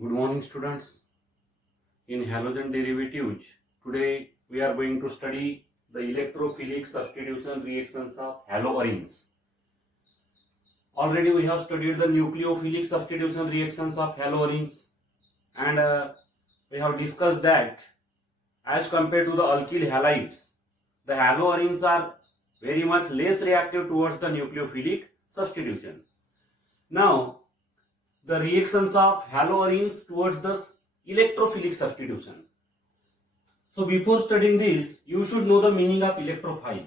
Good morning, students. In halogen derivatives, today we are going to study the electrophilic substitution reactions of haloarenes. Already we have studied the nucleophilic substitution reactions of haloarenes, and we have discussed that as compared to the alkyl halides, the haloarenes are very much less reactive towards the nucleophilic substitution. Now, the reactions of haloarenes towards the electrophilic substitution. So before studying this, you should know the meaning of electrophile.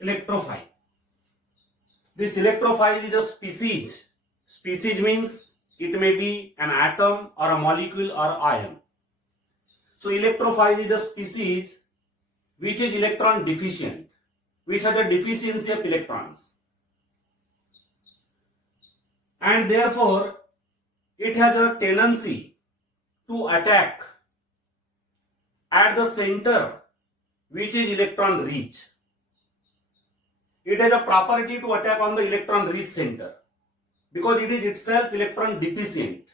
Electrophile. This electrophile is a species. Species means it may be an atom or a molecule or ion. So electrophile is a species which is electron deficient, which has a deficiency of electrons, and therefore it has a tendency to attack at the center which is electron rich. It has a property to attack on the electron rich center because it is itself electron deficient.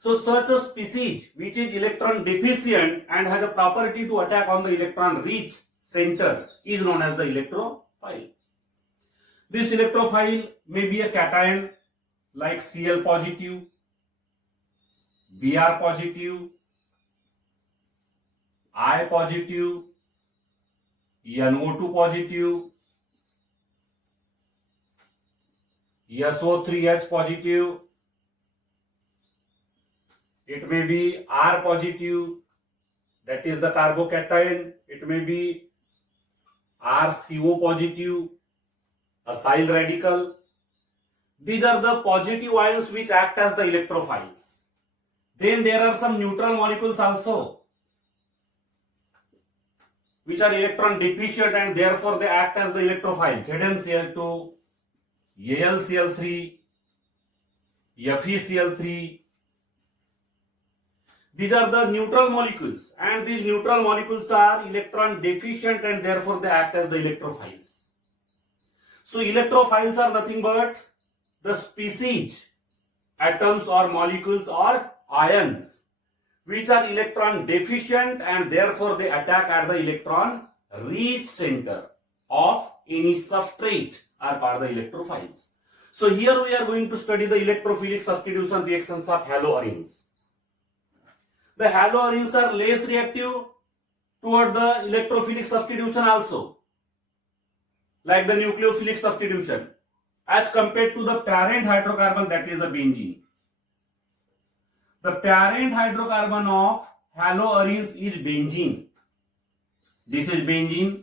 So such a species which is electron deficient and has a property to attack on the electron rich center is known as the electrophile. This electrophile may be a cation like Cl positive, Br positive, I positive, NO2 positive, SO3H positive. It may be R positive, that is the carbocation. It may be RCO positive, acyl radical. These are the positive ions which act as the electrophiles. Then there are some neutral molecules also which are electron deficient and therefore they act as the electrophiles. ZnCl2, AlCl3, FeCl3. These are the neutral molecules, and these neutral molecules are electron deficient and therefore they act as the electrophiles. So electrophiles are nothing but the species, atoms or molecules or ions which are electron deficient and therefore they attack at the electron rich center of any substrate are called the electrophiles. So here we are going to study the electrophilic substitution reactions of haloarenes. The haloarenes are less reactive toward the electrophilic substitution also, like the nucleophilic substitution, as compared to the parent hydrocarbon, that is the benzene. The parent hydrocarbon of haloarenes is benzene. This is benzene.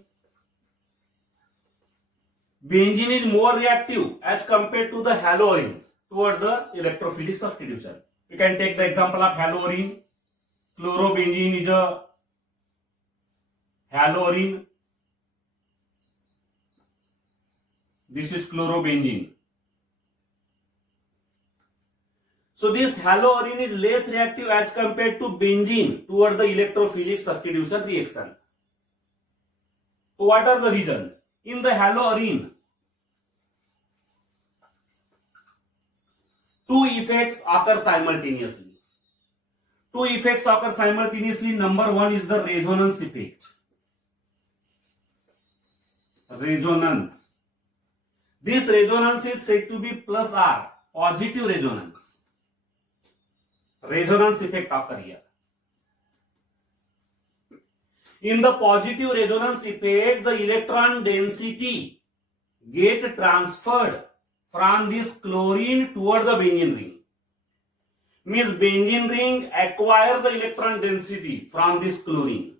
Benzene is more reactive as compared to the haloarenes toward the electrophilic substitution. We can take the example of haloarene. Chlorobenzene is a haloarene. This is chlorobenzene. So this haloarene is less reactive as compared to benzene toward the electrophilic substitution reaction. So what are the reasons? In the haloarene, two effects occur simultaneously. Two effects occur simultaneously. Number one is the resonance effect. Resonance. This resonance is said to be plus R, positive resonance. Resonance effect occur here. In the positive resonance effect, the electron density get transferred from this chlorine toward the benzene ring. Means benzene ring acquire the electron density from this chlorine,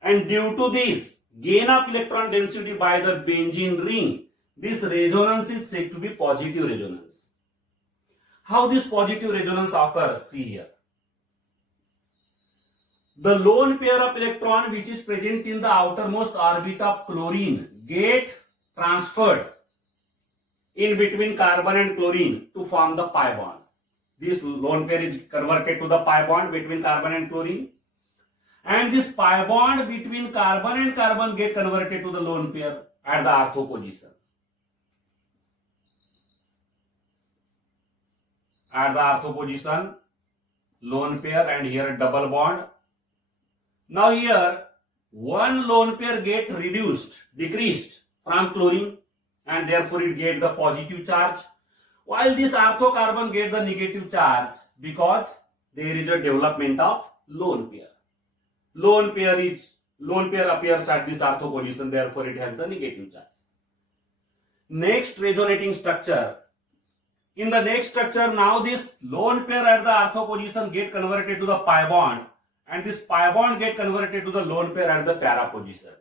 and due to this gain of electron density by the benzene ring, this resonance is said to be positive resonance. How this positive resonance occurs? See here. The lone pair of electron which is present in the outermost orbit of chlorine get transferred in between carbon and chlorine to form the pi bond. This lone pair is converted to the pi bond between carbon and chlorine, and this pi bond between carbon and carbon get converted to the lone pair at the ortho position. at the ortho position, lone pair, and here double bond. Now here one lone pair get decreased from chlorine, and therefore it get the positive charge, while this ortho carbon get the negative charge because there is a development of lone pair. Lone pair appears at this ortho position, therefore it has the negative charge. Next resonating structure. In the next structure, now this lone pair at the ortho position get converted to the pi bond, and this pi bond get converted to the lone pair at the para position.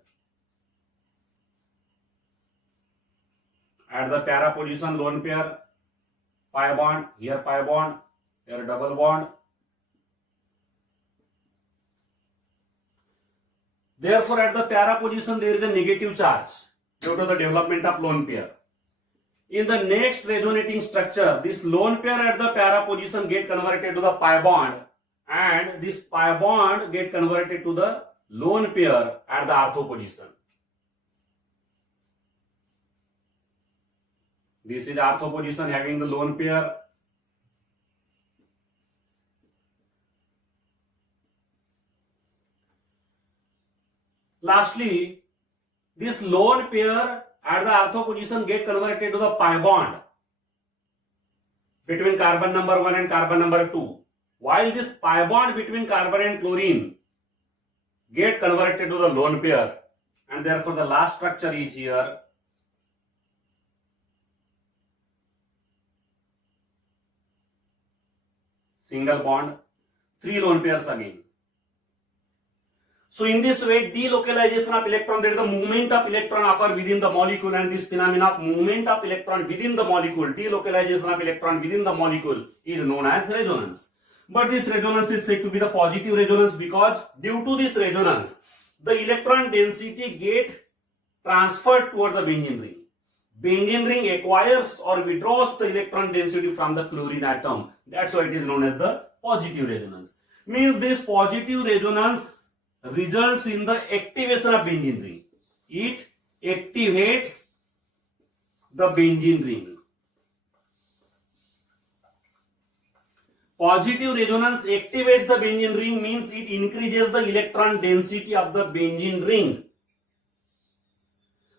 At the para position, lone pair, pi bond, here double bond. Therefore, at the para position, there is a negative charge due to the development of lone pair. In the next resonating structure, this lone pair at the para position get converted to the pi bond, and this pi bond get converted to the lone pair at the ortho position. This is ortho position having the lone pair. Lastly, this lone pair at the ortho position get converted to the pi bond between carbon number 1 and carbon number 2, while this pi bond between carbon and chlorine get converted to the lone pair, and therefore the last structure is here. Single bond, 3 lone pairs again. So in this way, delocalization of electron, there is the movement of electron occur within the molecule, and this phenomenon of movement of electron within the molecule, delocalization of electron within the molecule, is known as resonance. But this resonance is said to be the positive resonance because due to this resonance, the electron density get transferred toward the benzene ring. Benzene ring acquires or withdraws the electron density from the chlorine atom. That's why it is known as the positive resonance. Means this positive resonance results in the activation of benzene ring. It activates the benzene ring. Positive resonance activates the benzene ring means it increases the electron density of the benzene ring.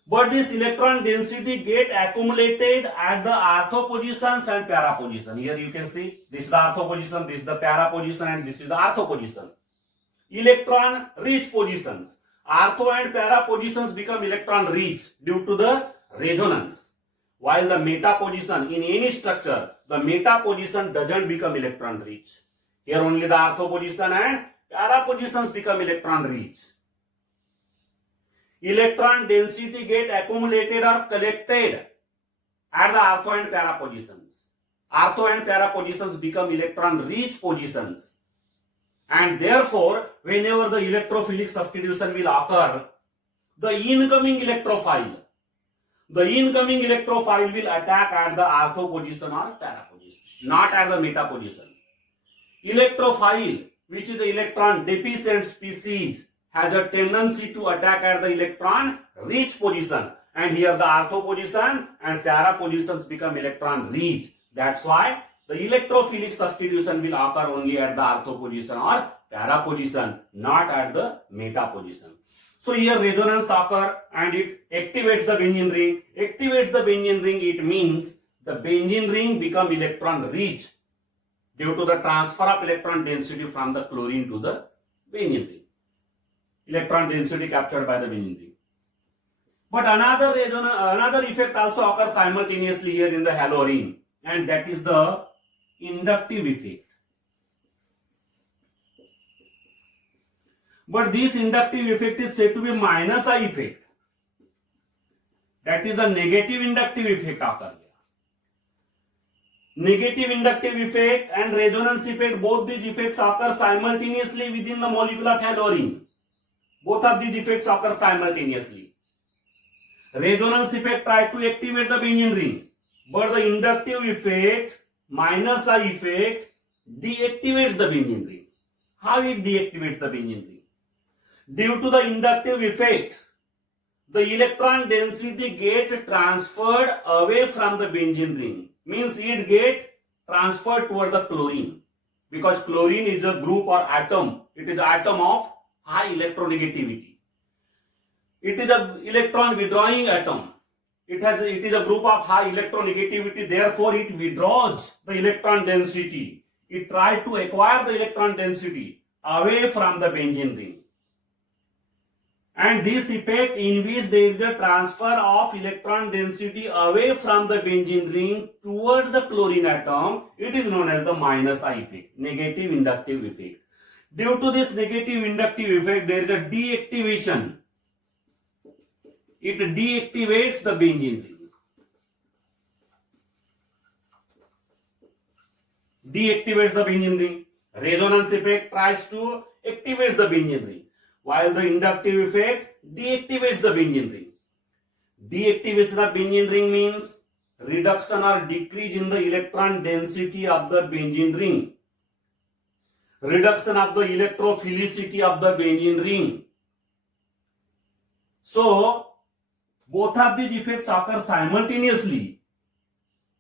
But this electron density get accumulated at the ortho positions and para position. Here you can see this is the ortho position, this is the para position, and this is the ortho position. Electron rich positions. Ortho and para positions become electron rich due to the resonance. While the meta position in any structure, the meta position doesn't become electron rich. Here only the ortho position and para positions become electron rich. Electron density get accumulated or collected at the ortho and para positions. Ortho and para positions become electron rich positions. And therefore, whenever the electrophilic substitution will occur, the incoming electrophile will attack at the ortho position or para position, not at the meta position. Electrophile, which is the electron deficient species, has a tendency to attack at the electron rich position, and here the ortho position and para positions become electron rich. That's why the electrophilic substitution will occur only at the ortho position or para position, not at the meta position. So here resonance occur and it activates the benzene ring. Activates the benzene ring, it means the benzene ring become electron rich due to the transfer of electron density from the chlorine to the benzene ring. Electron density captured by the benzene ring. But another effect also occurs simultaneously here in the haloring, and that is the inductive effect. But this inductive effect is said to be minus I effect. That is the negative inductive effect occurs. Negative inductive effect and resonance effect, both these effects occur simultaneously within the molecule of haloring. Both of these effects occur simultaneously. Resonance effect tries to activate the benzene ring, but the inductive effect minus I effect deactivates the benzene ring. How it deactivates the benzene ring? Due to the inductive effect, the electron density get transferred away from the benzene ring. Means it get transferred toward the chlorine, because chlorine is a group or atom. It is atom of high electronegativity. It is an electron withdrawing atom. It is a group of high electronegativity. Therefore, it withdraws the electron density. It tries to acquire the electron density away from the benzene ring. And this effect, in which there is a transfer of electron density away from the benzene ring toward the chlorine atom, it is known as the minus I effect, negative inductive effect. Due to this negative inductive effect, there is a deactivation. It deactivates the benzene ring. Deactivates the benzene ring. Resonance effect tries to activate the benzene ring, while the inductive effect deactivates the benzene ring. Deactivation of benzene ring means reduction or decrease in the electron density of the benzene ring. Reduction of the electrophilicity of the benzene ring. So, both of these effects occur simultaneously.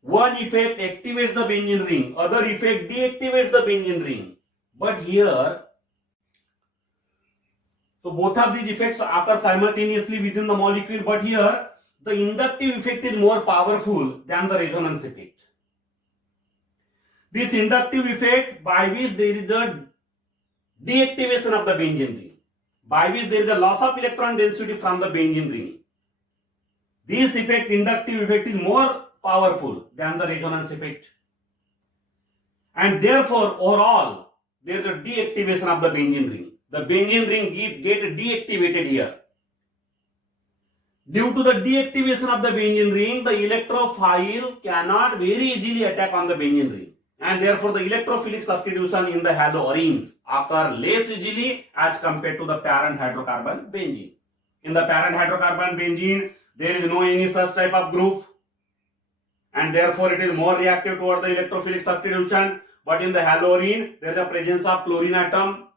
One effect activates the benzene ring, other effect deactivates the benzene ring. But here, so both of these effects occur simultaneously within the molecule, but here the inductive effect is more powerful than the resonance effect. This inductive effect, by which there is a deactivation of the benzene ring, by which there is a loss of electron density from the benzene ring, this effect, inductive effect, is more powerful than the resonance effect. And therefore, overall, there is a deactivation of the benzene ring. The benzene ring get deactivated here. Due to the deactivation of the benzene ring, the electrophile cannot very easily attack on the benzene ring. And therefore, the electrophilic substitution in the haloarenes occur less easily as compared to the parent hydrocarbon benzene. In the parent hydrocarbon benzene, there is no any such type of group, and therefore it is more reactive toward the electrophilic substitution. But in the haloarene, there is a presence of chlorine atom,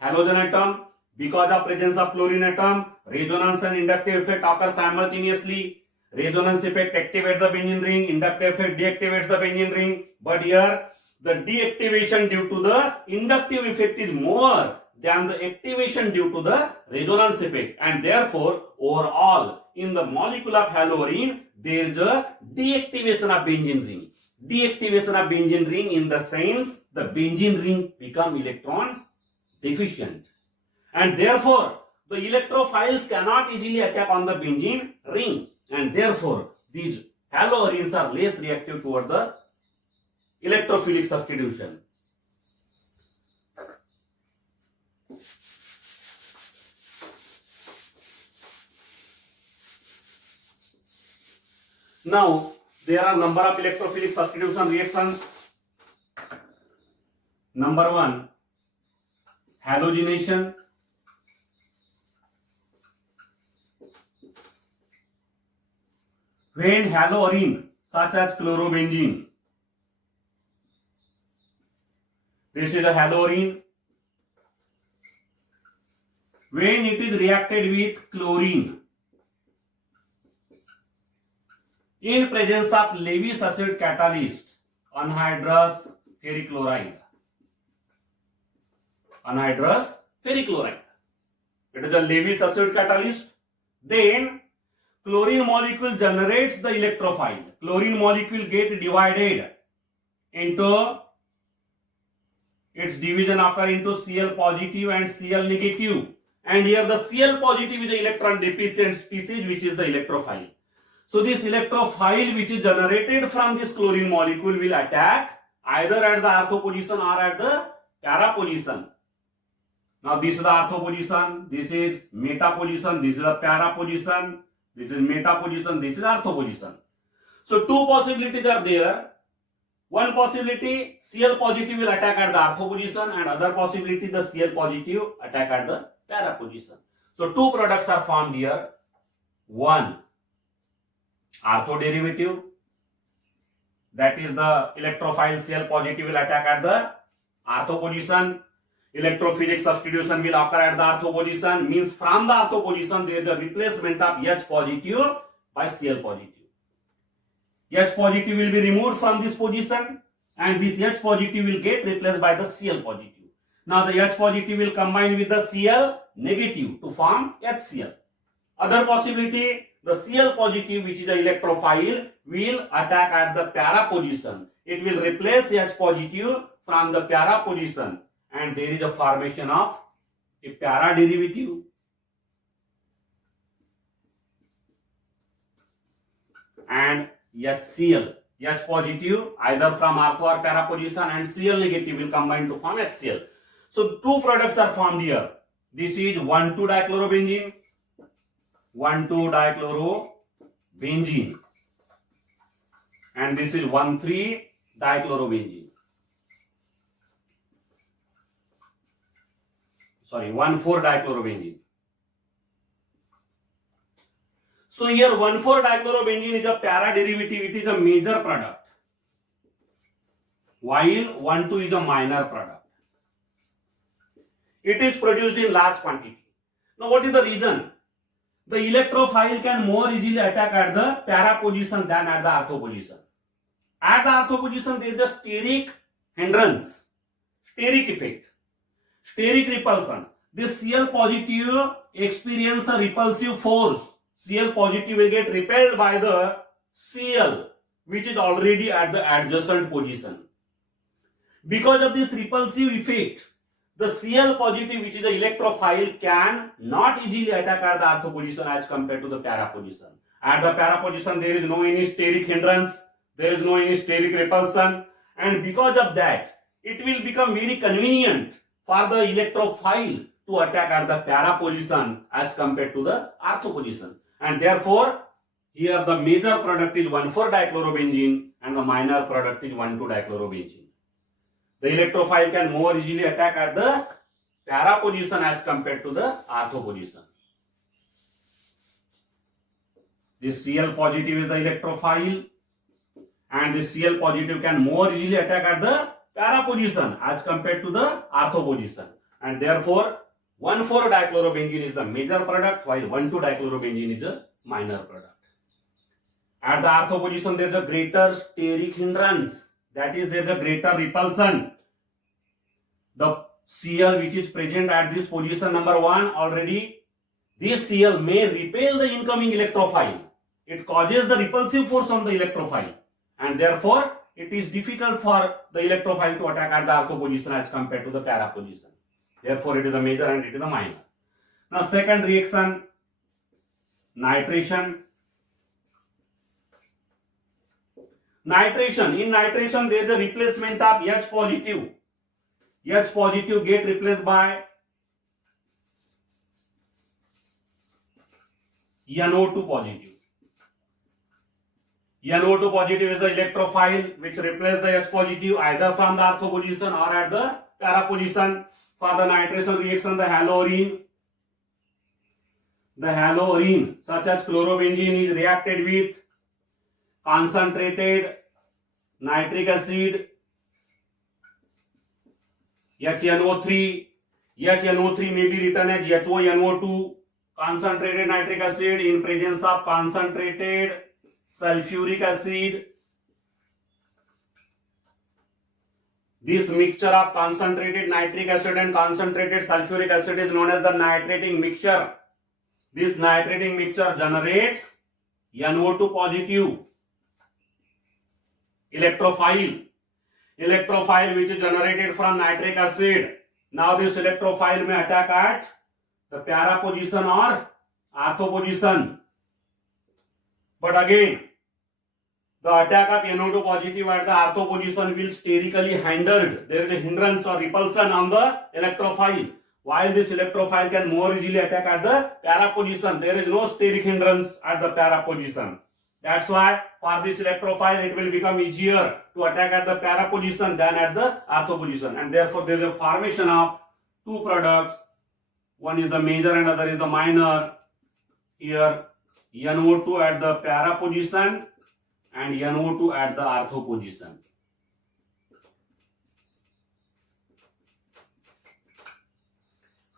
halogen atom. Because of presence of chlorine atom, resonance and inductive effect occur simultaneously. Resonance effect activates the benzene ring, inductive effect deactivates the benzene ring. But here, the deactivation due to the inductive effect is more than the activation due to the resonance effect, and therefore overall in the molecule of haloarene there is a deactivation of benzene ring. Deactivation of benzene ring in the sense the benzene ring become electron deficient, and therefore the electrophiles cannot easily attack on the benzene ring, and therefore these haloarenes are less reactive toward the electrophilic substitution. Now, there are number of electrophilic substitution reactions. Number 1, halogenation. When haloarene such as chlorobenzene, this is a haloarene, when it is reacted with chlorine in presence of Lewis acid catalyst, anhydrous ferrichloride. Anhydrous ferrichloride. It is a Lewis acid catalyst. Then chlorine molecule generates the electrophile. Chlorine molecule get divided into, its division occur into Cl positive and Cl negative. And here the Cl positive is the electron deficient species, which is the electrophile. So this electrophile which is generated from this chlorine molecule will attack either at the ortho position or at the para position. Now this is the ortho position, this is meta position, this is the para position, this is meta position, this is ortho position. So two possibilities are there. One possibility, Cl positive will attack at the ortho position, and other possibility, the Cl positive attack at the para position. So two products are formed here. One, ortho derivative, that is the electrophile Cl positive will attack at the ortho position. Electrophilic substitution will occur at the ortho position, means from the ortho position there is a replacement of H positive by Cl positive. H positive will be removed from this position, and this H positive will get replaced by the Cl positive. Now the H positive will combine with the Cl negative to form HCl. Other possibility, the Cl positive, which is the electrophile, will attack at the para position. It will replace H positive from the para position, and there is a formation of a para derivative. And HCl, H positive either from ortho or para position, and Cl negative will combine to form HCl. So two products are formed here. This is 1,2-dichlorobenzene, 1,2-dichlorobenzene, and this is 1,3-dichlorobenzene. Sorry, 1,4-dichlorobenzene. So here 1,4-dichlorobenzene is a para derivative. It is a major product, while 1,2 is a minor product. It is produced in large quantity. Now what is the reason? The electrophile can more easily attack at the para position than at the ortho position. At the ortho position there is a steric hindrance, steric effect, steric repulsion. This Cl positive experience a repulsive force. Cl positive will get repelled by the Cl, which is already at the adjacent position. Because of this repulsive effect, the Cl positive, which is the electrophile, can not easily attack at the ortho position as compared to the para position. At the para position, there is no any steric hindrance, there is no any steric repulsion, and because of that, it will become very convenient for the electrophile to attack at the para position as compared to the ortho position. And therefore, here the major product is 1,4-dichlorobenzene and the minor product is 1,2-dichlorobenzene. The electrophile can more easily attack at the para position as compared to the ortho position. This Cl positive is the electrophile, and this Cl positive can more easily attack at the para position as compared to the ortho position. And therefore, 1,4-dichlorobenzene is the major product, while 1,2-dichlorobenzene is the minor product. At the ortho position, there is a greater steric hindrance. That is, there is a greater repulsion. The Cl which is present at this position number 1 already, this Cl may repel the incoming electrophile. It causes the repulsive force on the electrophile, and therefore it is difficult for the electrophile to attack at the ortho position as compared to the para position. Therefore, it is the major and it is the minor. Now, second reaction, nitration. Nitration. In nitration, there is a replacement of H positive. H positive get replaced by NO2 positive. NO2 positive is the electrophile which replaces the H positive either from the ortho position or at the para position. For the nitration reaction, the haloarine such as chlorobenzene is reacted with concentrated nitric acid HNO3. HNO3 may be written as HONO2, concentrated nitric acid in presence of concentrated sulfuric acid. This mixture of concentrated nitric acid and concentrated sulfuric acid is known as the nitrating mixture. This nitrating mixture generates NO2 positive electrophile which is generated from nitric acid. Now this electrophile may attack at the para position or ortho position. But again, the attack of NO2 positive at the ortho position will sterically hindered. There is a hindrance or repulsion on the electrophile. While this electrophile can more easily attack at the para position, there is no steric hindrance at the para position. That's why for this electrophile it will become easier to attack at the para position than at the ortho position, and therefore there is a formation of two products. One is the major and other is the minor. Here NO2 at the para position and NO2 at the ortho position.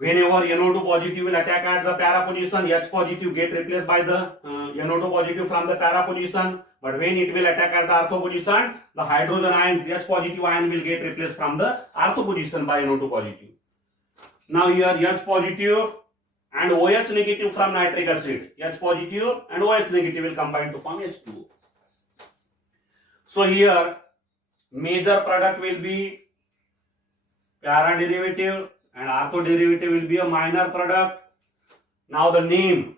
Whenever NO2 positive will attack at the para position, H positive get replaced by the NO2 positive from the para position. But when it will attack at the ortho position, the hydrogen ions, H positive ion will get replaced from the ortho position by NO2 positive. Now here H positive and OH negative from nitric acid. H positive and OH negative will combine to form H2O. So here major product will be para derivative and ortho derivative will be a minor product. Now the name,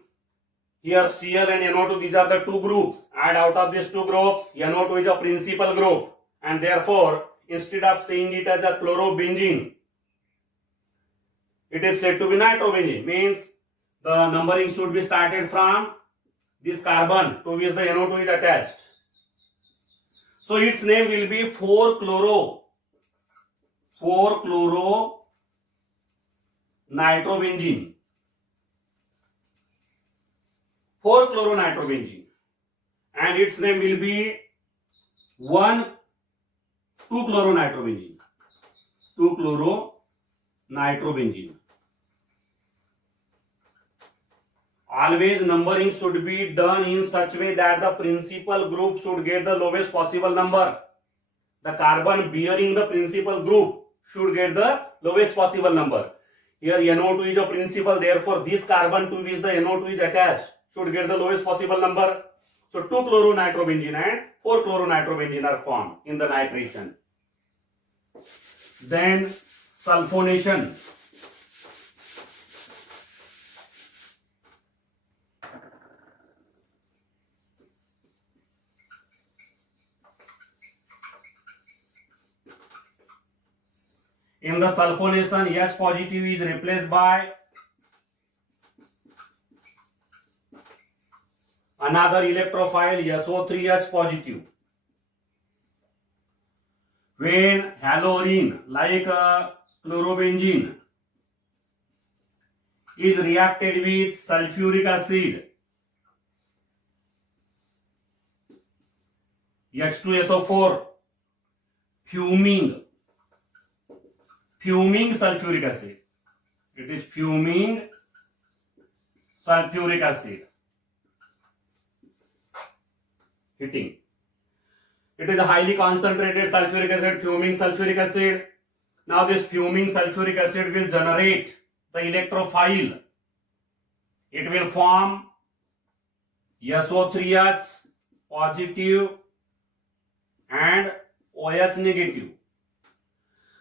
here Cl and NO2, these are the two groups, and out of these two groups NO2 is a principal group, and therefore instead of saying it as a chlorobenzene, it is said to be nitrobenzene. Means the numbering should be started from this carbon to which the NO2 is attached. So its name will be 4-chloro nitrobenzene. 4-chloro nitrobenzene, and its name will be 1,2-chloro nitrobenzene. 2-chloro nitrobenzene. Always numbering should be done in such way that the principal group should get the lowest possible number. The carbon bearing the principal group should get the lowest possible number. Here NO2 is a principal, therefore this carbon to which the NO2 is attached should get the lowest possible number. So 2-chloro nitrobenzene and 4-chloro nitrobenzene are formed in the nitration. Then sulfonation. In the sulfonation, H positive is replaced by another electrophile SO3H positive. When halorine like chlorobenzene is reacted with sulfuric acid, H2SO4, fuming sulfuric acid. It is fuming sulfuric acid. Heating. It is a highly concentrated sulfuric acid, fuming sulfuric acid. Now this fuming sulfuric acid will generate the electrophile. It will form SO3H positive and OH negative.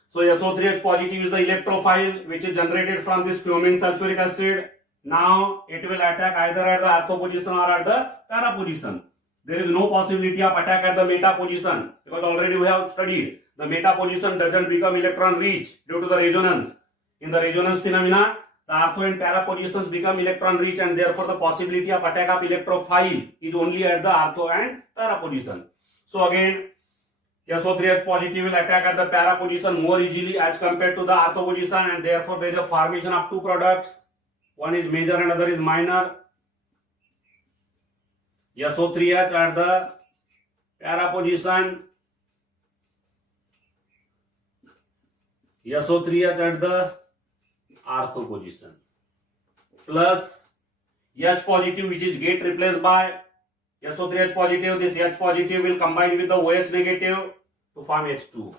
So SO3H positive is the electrophile which is generated from this fuming sulfuric acid. Now it will attack either at the ortho position or at the para position. There is no possibility of attack at the meta position because already we have studied the meta position doesn't become electron rich due to the resonance. In the resonance phenomena, the ortho and para positions become electron rich, and therefore the possibility of attack of electrophile is only at the ortho and para position. So again, SO3H positive will attack at the para position more easily as compared to the ortho position, and therefore there is a formation of two products. One is major and other is minor. SO3H at the para position, SO3H at the ortho position, plus H positive which is get replaced by SO3H positive. This H positive will combine with the OH negative to form H2.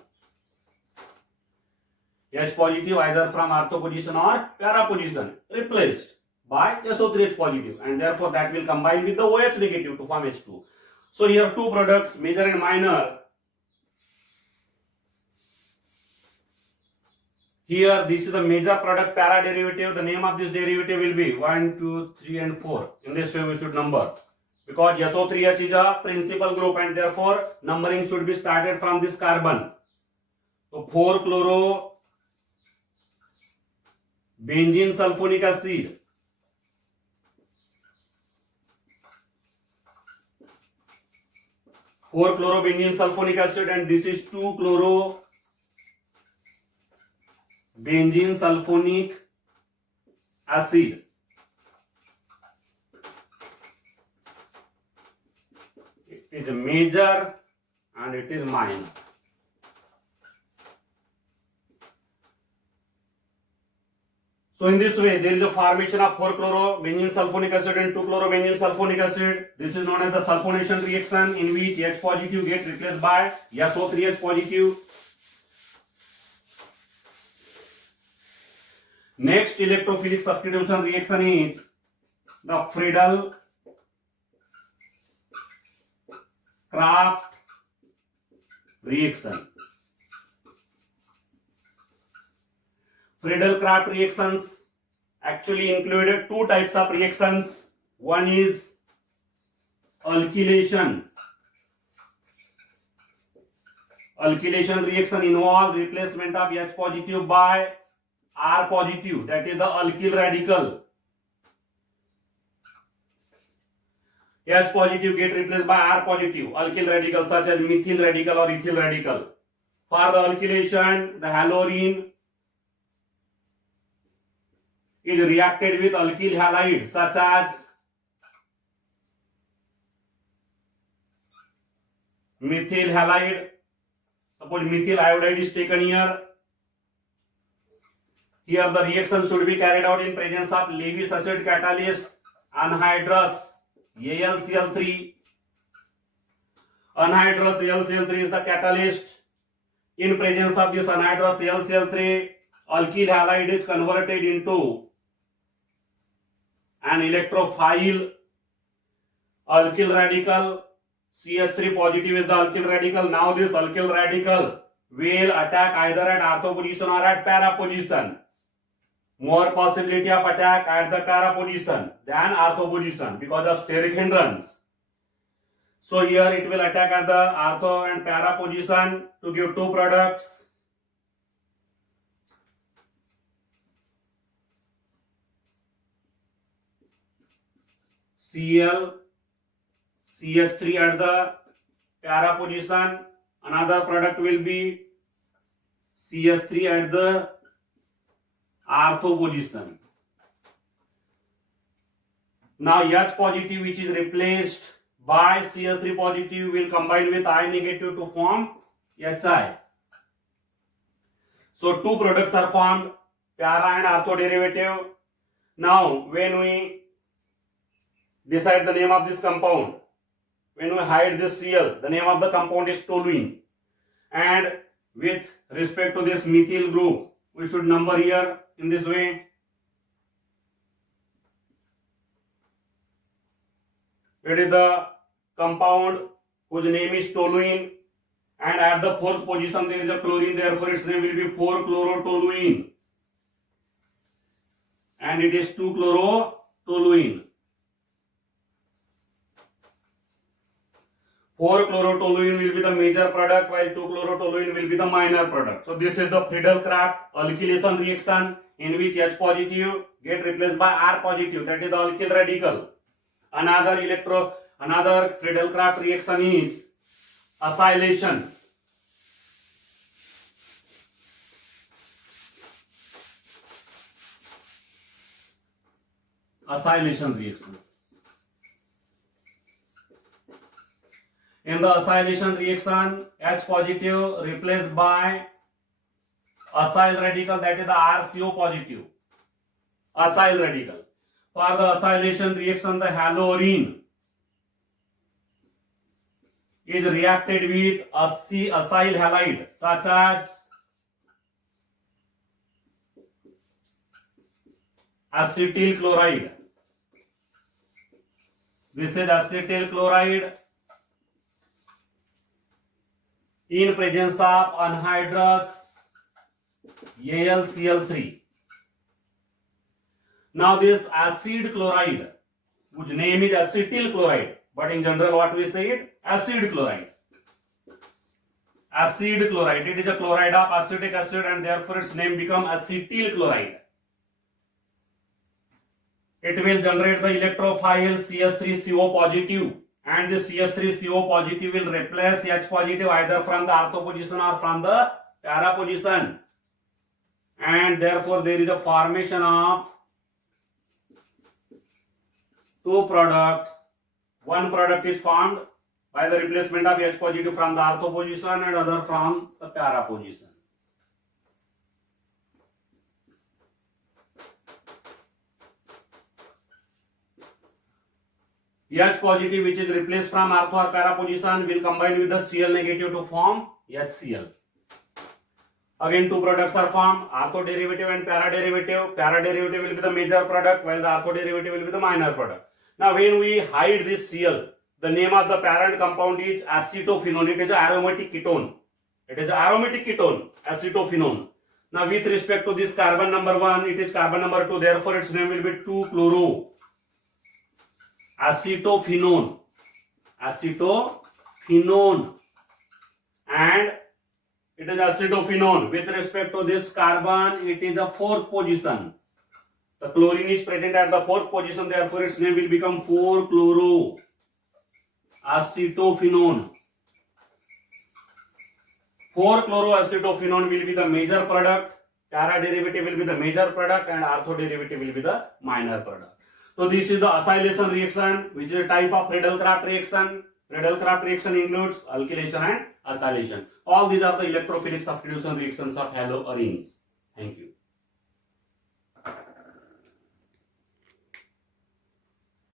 H positive either from ortho position or para position replaced by SO3H positive, and therefore that will combine with the OH negative to form H2. So here two products, major and minor. Here this is the major product para derivative. The name of this derivative will be 1, 2, 3 and 4. In this way we should number, because SO3H is a principal group and therefore numbering should be started from this carbon. So 4-chloro-benzene sulfonic acid, 4-chloro-benzene sulfonic acid, and this is 2-chloro-benzene sulfonic acid. It is major and it is minor. So So in this way, there is a formation of 4-chlorobenzene sulfonic acid and 2-chlorobenzene sulfonic acid. This is known as the sulfonation reaction, in which H positive get replaced by SO3H positive. Next electrophilic substitution reaction is the Friedel-Crafts reaction. Friedel-Crafts reactions actually included two types of reactions. One is alkylation. Alkylation reaction involves replacement of H positive by R positive, that is the alkyl radical. H positive get replaced by R positive alkyl radical such as methyl radical or ethyl radical. For the alkylation, the halorine is reacted with alkyl halides such as methyl halide. Suppose methyl iodide is taken here. Here the reaction should be carried out in presence of Lewis acid catalyst anhydrous AlCl3. Anhydrous AlCl3 is the catalyst. In presence of this anhydrous AlCl3, alkyl halide is converted into an electrophile alkyl radical. CH3 positive is the alkyl radical. Now this alkyl radical will attack either at ortho position or at para position. More possibility of attack at the para position than ortho position because of steric hindrance. So here it will attack at the ortho and para position to give two products. Cl, CH3 at the para position. Another product will be CH3 at the ortho position. Now H positive, which is replaced by CH3 positive, will combine with I negative to form HI. So two products are formed, para and ortho derivative. Now when we decide the name of this compound, when we hide this Cl, the name of the compound is toluene, and with respect to this methyl group, we should number here in this way. It is the compound whose name is toluene, and at the fourth position there is a chlorine, therefore its name will be 4-chlorotoluene, and it is 2-chlorotoluene. 4-chlorotoluene will be the major product while 2-chlorotoluene will be the minor product. So this is the Friedel-Crafts alkylation reaction, in which H positive get replaced by R positive, that is the alkyl radical. Another Friedel-Crafts reaction is acylation. Acylation reaction. In the acylation reaction, H positive replaced by acyl radical, that is the RCO positive, acyl radical. For the acylation reaction, the halorine is reacted with acyl halide such as acetyl chloride. This is acetyl chloride in presence of anhydrous AlCl3. Now this acid chloride, whose name is acetyl chloride, but in general what we say it? Acid chloride. Acid chloride, it is a chloride of acetic acid and therefore its name become acetyl chloride. It will generate the electrophile CH3CO positive, and the CH3CO positive will replace H positive either from the ortho position or from the para position, and therefore there is a formation of two products. One product is formed by the replacement of H positive from the ortho position and other from the para position. H positive which is replaced from ortho or para position will combine with the Cl negative to form HCl. Again two products are formed, ortho derivative and para derivative. Para derivative will be the major product while the ortho derivative will be the minor product. Now when we hide this Cl, the name of the parent compound is acetophenone. It is an aromatic ketone. It is an aromatic ketone, acetophenone. Now with respect to this carbon number 1, it is carbon number 2, therefore its name will be 2-chloro acetophenone. Acetophenone. And it is acetophenone. With respect to this carbon, it is a 4th position. The chlorine is present at the 4th position, therefore its name will become 4-chloro acetophenone. 4-chloroacetophenone will be the major product, para derivative will be the major product, and ortho derivative will be the minor product. So this is the acylation reaction, which is a type of Friedel-Crafts reaction. Friedel-Crafts reaction includes alkylation and acylation. All these are the electrophilic substitution reactions of haloarenes. Thank you.